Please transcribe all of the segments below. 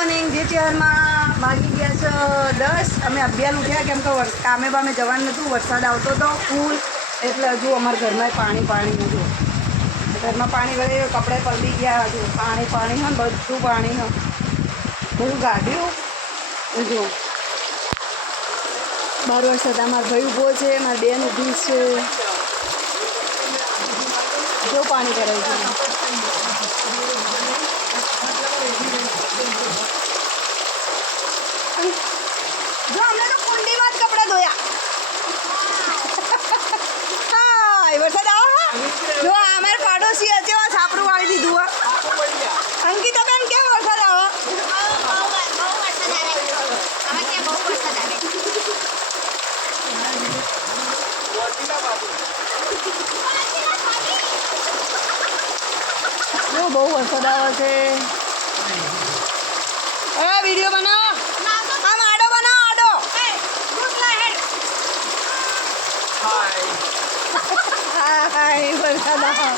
morning જે શહેરમાં વાગી ગયા છે 10 અમે અભિયાન ઉઠ્યા કેમ કે કામે બામે જવાનું નહોતું વરસાદ આવતો હતો ફૂલ એટલે હજુ અમારા ઘરમાં પાણી હતું ઘરમાં પાણી વળે કપડે પલળી ગયા હજુ પાણી હા બધું પાણી હા બધું ગાડ્યું જો બાર વરસાદ અમારા ભાઈ ઊભો છે મારી બેન ઊભી છે જો પાણી કરાવી છે જો અમને તો કુંડીમાં જ કપડાં ધોયા હા વરસાદ આવો હા જો અમારે પાડોશી હશે છાપરું વાળી દીધું અંકિતા બેન કેમ વરસાદ આવો બહુ વરસાદ આવે છે વિડીયો બનાવો આમ આડો બનાવો આડો હાય વરસાદ આવે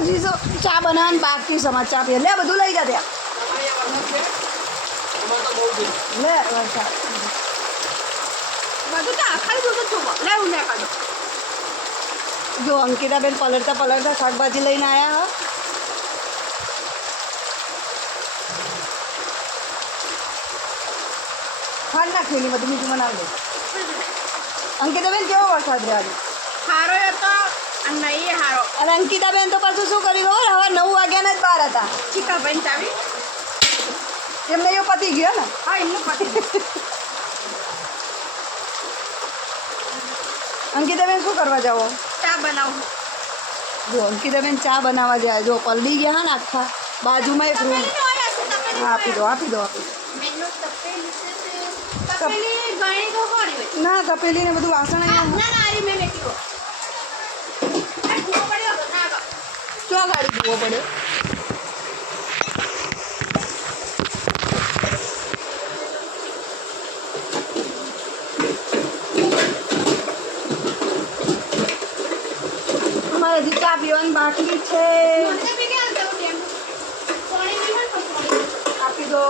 હજી તો ચા બનાવવાની બાકી સમાચાર પીએ લે બધું લઈ જા ત્યાં લે વરસાદ બધું તો આખા જોતો લે હું લે કાઢો જો અંકિતાબેન પલળતા શાકભાજી લઈને આવ્યા હા ખાંડ નાખેલી બધું મીઠું બનાવી દે અંકિતાબેન કેવો વરસાદ રહ્યો હારો હતો નહીં હારો અને અંકિતાબેન તો પાછું શું કર્યું ખબર હવે 9 વાગ્યાના જ બહાર હતા ચીકાભાઈ ચાવી એમને એ પતી ગયો ને હા એમનું પતી અંકિતાબેન શું કરવા જાઓ ચા બનાવું જો અંકિતાબેન ચા બનાવવા જાય જો પલળી ગયા હા ને આખા બાજુમાં એક રૂમ આપી દો ના તપેલી ને બધું વાસણ ક્યાં ગાડી ધોવો પડ્યો અમારે હજી ચા પીવાની બાકી છે આપી દો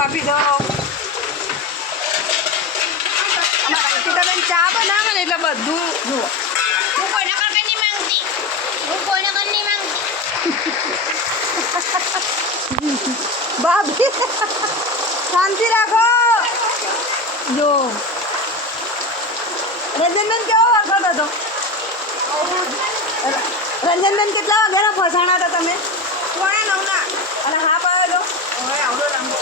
આપી દો અમારા અંકિતાબેન ચા બનાવે ને એટલે બધું જુઓ હું કોઈના કરતા નહીં માંગતી ભાભી શાંતિ રાખો જો રંજનબેન કેવો વરસાદ હતો રંજનબેન કેટલા વાગ્યાના ફસાણા હતા તમે 9:45 અને હા પાવેલો હવે આવડો લાંબો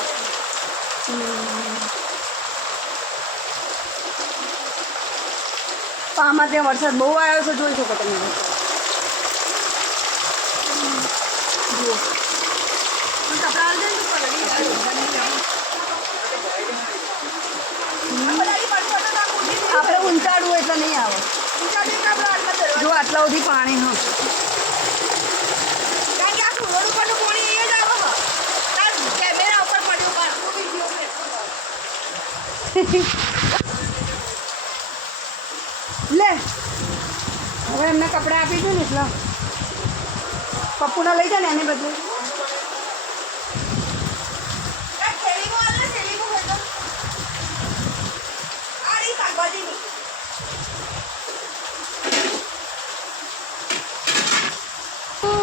આમાં ત્યાં વરસાદ બહુ આવ્યો છે જોઈ શકો તમે જુઓ આપણે ઊંચાડવું એટલે નહીં આવે જો આટલા સુધી પાણી હા કારણ કે આ રોડ ઉપરનું પાણી એ જ આવે તાર કેમેરા ઉપર પડ્યું લે હવે એમને કપડાં આપી દઉં ને એટલે પપ્પુના લઈ જાય ને એને બદલે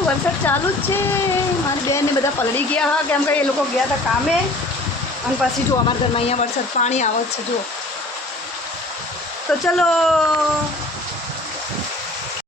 વરસાદ ચાલુ જ છે મારી બેન ને બધા પલળી ગયા હા કેમ કે એ લોકો ગયા હતા કામે અને પછી જો અમારા ઘરમાં અહીંયા વરસાદ પાણી આવે છે જો તો ચલો